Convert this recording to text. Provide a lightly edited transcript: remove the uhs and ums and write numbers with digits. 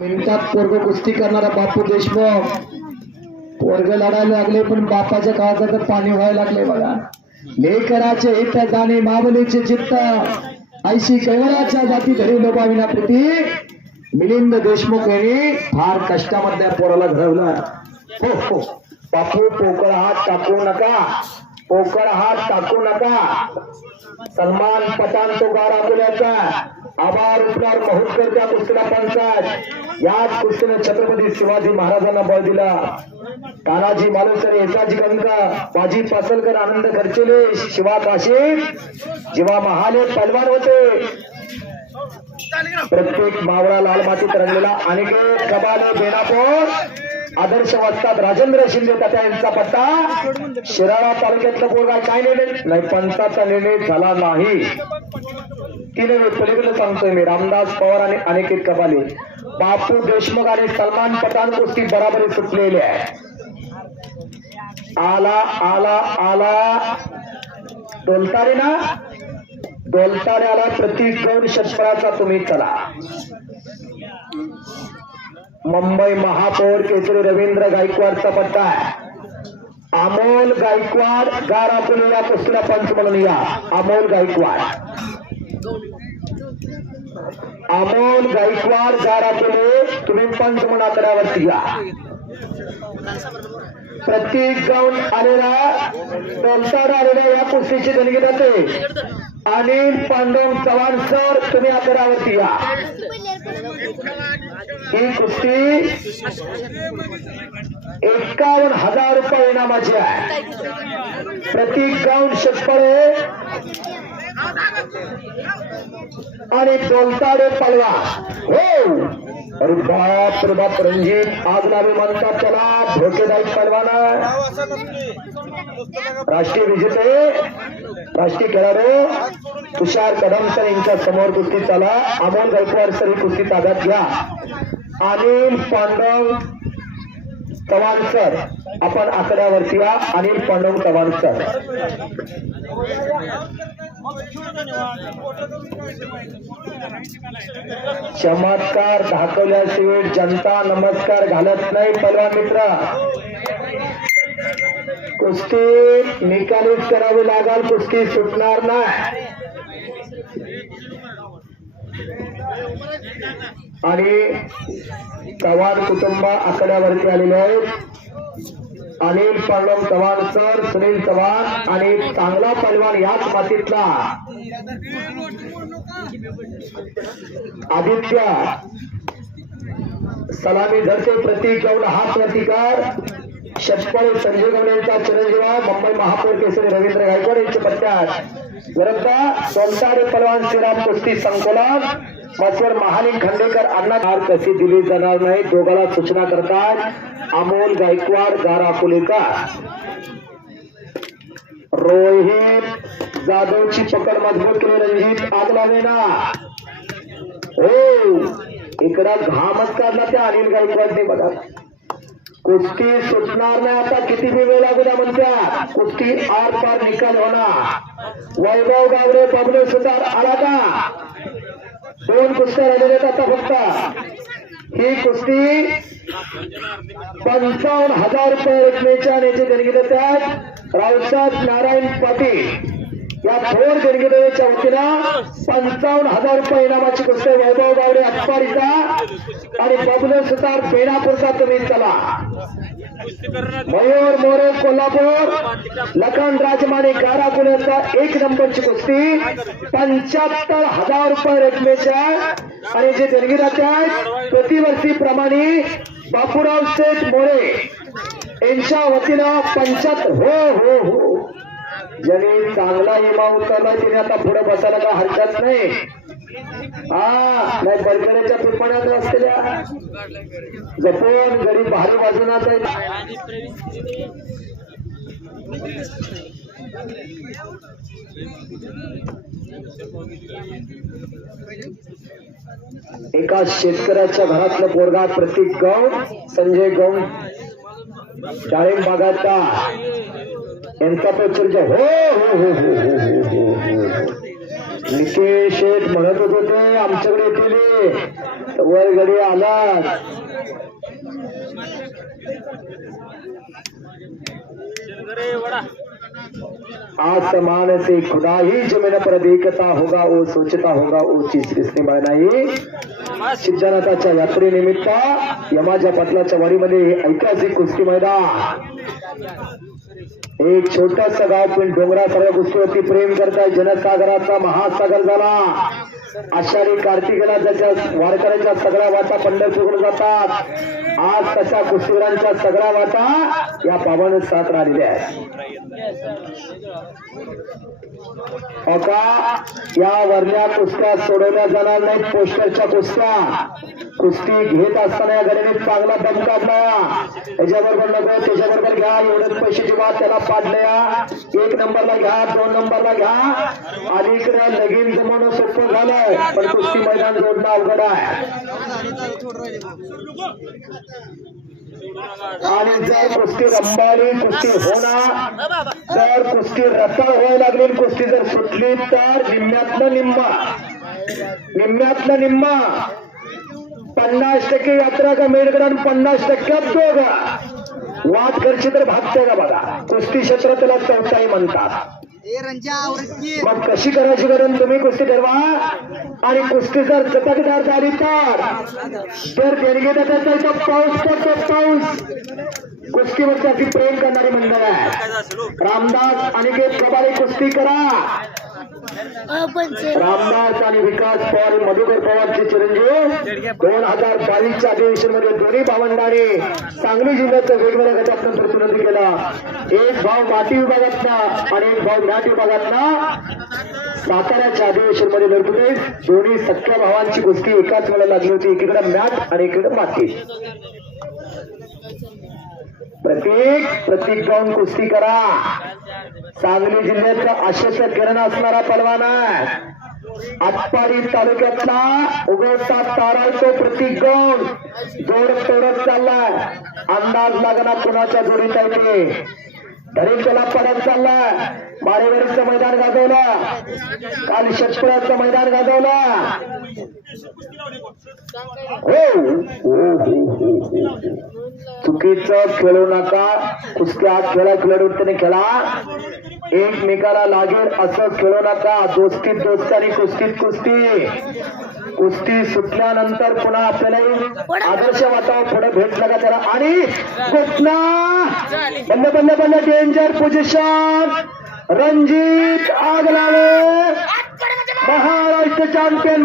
मिनिटात पोरग कुस्ती करणारा बापू देशमुख पोरग लढायला लागले पण बापाच्या काळात तर पाणी व्हायला लागले बघा. लेकराचे हित जाणे मावलीचे चित्त ऐशी कैवल्याच्या जाती घरी लोभाविना प्रीती मिलिंद देशमुख यांनी फार कष्टामध्ये पोराला घडवलं. हो हो बापू पोकळ हात टाकू नका, पोकळ हात टाकू नका. सलमान पठाण तो गारा बोलायचा आभार उपकार महोत्सव त्या कुस्तीला पंचायत याच कुस्तीने छत्रपती शिवाजी महाराजांना बळ दिला. तानाजी मालुसरे, येसाजी गंगा, बाजी पासलकर, आनंद खर्चेले, शिवा काशी, जीवा महाले पहलवान होते. प्रत्येक मावळा लाल मातीत रंगलेला अनेक कबाले बेनापोर आदर्श वाजतात. राजेंद्र शिंदे तात्या यांचा पत्ता शिराळा तालुक्यातलं पोरगा काय निर्णय नाही, पंचाचा निर्णय झाला नाही. तिने पलीकडे सांगतोय मी रामदास पवार आणि अनेक कबाले. बापू देशमुख आणि सलमान पठाण कुस्ती बराबरी सुटलेली आहे. आला आला आला डोलतारे ना, डोलताऱ्याला प्रतीक गौड षटफळाचा तुम्ही चला. मुंबई महापौर केसरी रवींद्र गायकवाडचा पट्टा आहे. अमोल गायकवाड गार आपण या कुस्तीला पंच म्हणून या. अमोल गायकवाड, अमोल गायकवाड गार आपण तुम्ही पंच म्हणून आकड्यावरती या. प्रतीक गौड आलेला डोलतार आलेला या कुस्तीची देणगी जाते. अनिल पांडव चव्हाण सर तुम्ही आकड्यावरती या. ही कुस्ती 51,000 रुपये इनामाची आहे. प्रतीक गौड षटफळे आणि डोलताडे पलवा. हो अरे बाप रे बाप, रणजित आज नावे म्हणतात त्याला धोकेदायक पलवाना. राष्ट्रीय विजेते राष्ट्रीय खेळाडू तुषार कदम सर यांच्या समोर कुस्ती चला. अमोल गायकवाड सर ही कुस्ती ताब्यात घ्या. अनिल पांडव चव्हाण सर आपण आकड्यावरती या. अनिल पांडव चव्हाण सर. चमत्कार दाखवल्याशिवाय जनता नमस्कार घालत नाही. पहलवान मित्र कुस्ती निकालीच करावी लागल, कुस्ती सुटणार नाही. आणि चव्हाण कुटुंब आकड्यावरती आलेले आहेत. अनिल पांडव चव्हाण सर, सुनील चव्हाण आणि चांगला पहलवान याच मातीतला आदित्य सलामी धरते. प्रतीक गौड हात वर्तिकार षटफळे संजय गौड यांचा चिरंजीवा मुंबई महापौर केसरी रवींद्र गायकवाड यांच्या पट्ट्यात विरुद्ध सोलताडे पहलवान श्रीराम कुस्ती संकुलन मस्वर महालिंग खंडेकर अण्णा कशी दिली जाणार नाही. दोघाला सूचना करतात अमोल गायकवाड गारा कुलेकर. रोहित जाधवची पकड मजबूत केली. रणजित आग लावे ना. हो इकडं घामच काढला त्या अनिल गायकवाडने बघा. कुस्ती सुटणार नाही आता, किती बी वेळ लागू द्या म्हणत्या. कुस्ती आर पार निकाल होणार. वैभव गावडे बबलू सुतार आला का. 2 कुस्त्या राहिलेल्या आता फक्त. ही कुस्ती 55,000 रुपये रकमेच्या नेते देणगी देतात. रावसाहेब नारायण पाटील या थोर देणगीच्या वतीनं 55,000 रुपये इनामाची कुस्ती. वैभव गावडे अटपाडीचा आणि बबलू सुतार बेणापूरचा तुम्ही चला. मयूर मोरे कोल्हापूर, लखन राजमाने गारा गुन्ह्याचा 1 नंबरची कुस्ती 75,000 रुपये रकमेच्या. आणि जे देणगी आहेत प्रतिवर्षी प्रमाणे बापूराव शेठ मोरे यांच्या वतीनं 75. हो हो हो ज्यांनी चांगला इमा उतरला तिने आता पुढे बसायला काय हरकत नाही. हा नाही बलकड्याच्या पिरपण्यात असलेल्या जपून गरीब भारी बाजूना जाईल. एका शेतकऱ्याच्या घरातलं पोरगा प्रतीक गौड संजय गौड डाळिंब बागाचा यांचा तो चर्चा. हो हो हो हो हो हो हो निकेश शेठ म्हणत होते आमच्याकडे येतील वर गडी आला. आसमान से खुदा ही जो मेरा पर देखता होगा वो सोचता होगा वो चीज किसने बनाई. सिद्धनाथाच्या यात्रेनिमित्त यमाच्या पाटलाच्या वाडीमध्ये ऐतिहासिक कुस्ती मैदान. एक छोटस गाव पण डोंगरासारख्या कुस्तीवरती प्रेम करताय. जनसागराचा महासागर झाला. आषाढी कार्तिकेला त्याच्या वारकऱ्यांच्या सगळ्या वाटा पंढरपूरकडे जातात. आज तशा कुस्तीगरांच्या सगळ्या वाटा या पावन सात राहिलेल्या आहेत. का या वरल्या कुस्त्या सोडवल्या जाणार नाहीत. पोस्टरच्या कुस्त्या कुस्ती घेत असताना या गडीने चांगला दम काढला. त्याच्याबरोबर नको त्याच्याबरोबर घ्या एवढंच पैशाची बात त्याला पाडल्या. 1 नंबरला घ्या 2 नंबरला घ्या. अलीकडे लगीन जमवणं सोपं झालंय पण कुस्ती मैदान जोडणं अवघड आहे. आणि जर कुस्ती रंबाळी कुस्ती होणार तर कुस्ती रसाळ व्हायला लागली. कुस्ती जर सुटली तर निम्म्यातलं निम्मा 50% यात्रा का मेळगड आणि 50% दोघा वाद करशी तर भागते का बघा. कुस्ती क्षेत्र त्याला चौथाई म्हणतात. मग कशी करायची कारण तुम्ही कुस्ती ठरवा. आणि कुस्ती जर चटकदार झाली तर देणगी देतात पाऊस पडतो. पाऊस कुस्तीवरती अति प्रेम करणारी मंडळ आहे. रामदास अनिकेत प्रभारी कुस्ती करा. रामदास आणि विकास पवार मधुकर पवारचे चिरंजीव 2022च्या अधिवेशन मध्ये दोन्ही भावंडांनी सांगली जिल्ह्याच्या वेगवेगळ्या गटातून प्रतिनिधी केला. एक भाव माती विभागातला आणि एक भाव मॅट विभागातला साताऱ्याच्या अधिवेशन मध्ये लढतोय. दोन्ही सख्या भावांची कुस्ती एकाच वेळेला लागली होती. एकीकडे मॅट आणि एकीकडे माती. प्रत्येक गाऊन कुस्ती करा. सांगली जिल्ह्याचा आशेचा किरण असणारा पलवान आहे. आटपाडी तालुक्यातला उगवता तारा तो प्रतीक गाऊन जोड तोडत चाललाय. अंदाज लागणार कुणाच्या जोडीत आहे ते. धरील त्याला पडत चाललाय. मारेवाडीचं मैदान गाजवलं. काल शेतकऱ्याचं मैदान गाजवलं. चुकीचं खेळू नका. कुस्त्या खेळा खेळाडूने खेळा. एकमेकाला लागेल असं खेळू नका. दोस्तीत दोस्तानी कुस्तीत कुस्ती. कुस्ती सुटल्यानंतर पुन्हा आपल्याला आदर्श वाटावं. पुढे भेटलं का त्याला आणि घटना बल्ले danger position. Ranjit Aglave Maharashtra champion